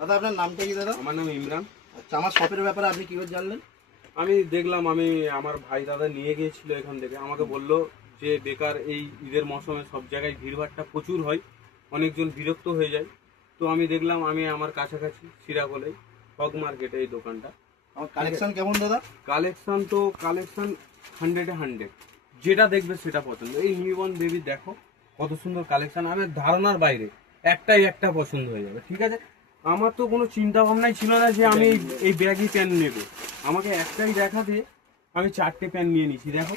দাদা আপনার নামটা কি দাদা? আমার নাম ইমরান। আচ্ছা, আমার শপের ব্যাপারে আপনি কি করে জানলেন? আমি দেখলাম, আমার ভাই দাদা নিয়ে গিয়েছিল এখান থেকে, আমাকে বলল যে বেকার এই ঈদের মৌসুমে সব জায়গায় ভিড়ভাড়টা প্রচুর হয়, অনেকজন বিরক্ত হয়ে যায়। তো আমি দেখলাম আমি আমার কাছাকাছি সিরাগোলে হক মার্কেটে এই দোকানটা। আমার কালেকশন কেমন দাদা? কালেকশন 100-এ 100, যেটা দেখবে সেটা পছন্দ। এই নিউবর্ন বেবি দেখো কত সুন্দর কালেকশন, আমার ধারণার বাইরে, একটাই একটা পছন্দ হয়ে যাবে। ঠিক আছে, আমার তো কোনো চিন্তা ভাবনাই ছিল না যে আমি এই ব্যাগি প্যান্ট নেব। আমাকে একটাই দেখাতে আমি 4টে প্যান্ট নিয়ে নিছি। দেখো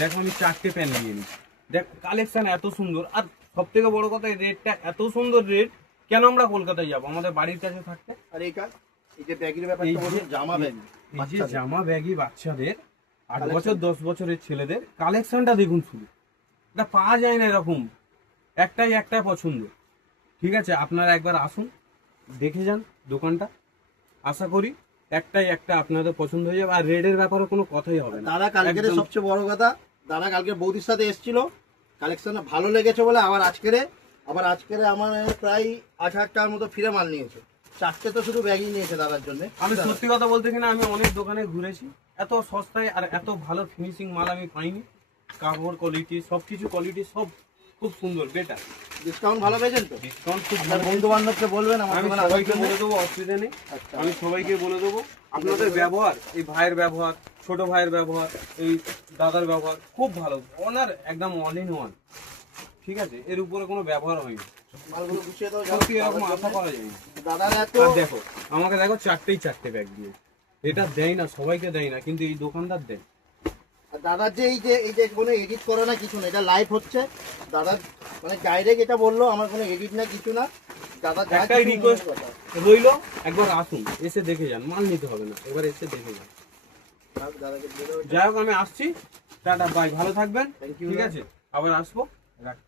দেখো আমি 4টে প্যান্ট নিয়ে নিছি। দেখ কালেকশন এত সুন্দর, আর সব থেকে বড় কথা এই রেটটা এত সুন্দর রেট। কেন আমরা কলকাতায় যাবো আমাদের বাড়ির কাছে থাকতে? আর এই যে ব্যাগের ব্যাপারটা বলুন, জামা ব্যাগ, এই যে জামা ব্যাগি বাচ্চাদের 8 বছর 10 বছরের ছেলেদের কালেকশনটা দেখুন, শুধু এটা পাওয়া যায় না এরকম, একটাই একটা পছন্দ। ঠিক আছে, আপনারা একবার আসুন, দেখে যান দোকানটা, আশা করি একটাই একটা আপনাদের পছন্দ হয়ে যাবে, আর রেডের ব্যাপারে কোনো কথাই হবে না। দাদা কালকে সবচেয়ে বড় কথা, দাদা কালকে বৌদির সাথে এসেছিল, কালেকশন ভালো লেগেছে বলে আবার আজকের আমার প্রায় 8,000 টাকার মতো ফিরে মাল নিয়েছে। 4টে তো শুধু ব্যাগই নিয়েছে দাদার জন্য। আমি সত্যি কথা বলতে কিনা আমি অনেক দোকানে ঘুরেছি, এত সস্তায় আর এত ভালো ফিনিশিং মাল আমি পাইনি। কাপড় কোয়ালিটি, সবকিছু কোয়ালিটি সব খুব সুন্দর, বেটার। ডিসকাউন্ট ভালো পেয়েছেন তো? ডিসকাউন্ট খুব আপনার বন্ধু বান্ধবকে বলবেন, আমার আমি দোকানে সবাইকে বলে দেবো, অসুবিধা নেই। আচ্ছা। আমি সবাইকে বলে দেবো, আপনাদের ব্যবহার, এই ভাইয়ের ব্যবহার, ছোট ভাইয়ের ব্যবহার, এই দাদার ব্যবহার খুব ভালো, ওনার একদম অল ইন ওয়ান। ঠিক আছে, এর উপরে কোনো ব্যবহার হয়নি, মালগুলো গুছিয়ে দাও, সত্যি এরকম আশা করা যায় না। দাদার এত আর দেখো আমাকে দেখো 4টে ব্যাগ দিয়ে, এটা দেয় না, সবাইকে দেয় না, কিন্তু এই দোকানদার দেয়। দাদার যে এই যে কোনো এডিট করে না কিছু না, এটা লাইভ হচ্ছে। দাদার মানে ডাইরেক্ট এটা বললো, আমার কোনো এডিট না কিছু না। দাদা একটাই রিকোয়েস্ট রইলো, একবার আসুন, এসে দেখে যান, মাল নিতে হবে না, এবার এসে দেখে যান। দাদাকে যাই হোক আমি আসছি, টাটা, বাই, ভালো থাকবেন। Thank you, ঠিক আছে, আবার আসবো, রাখ।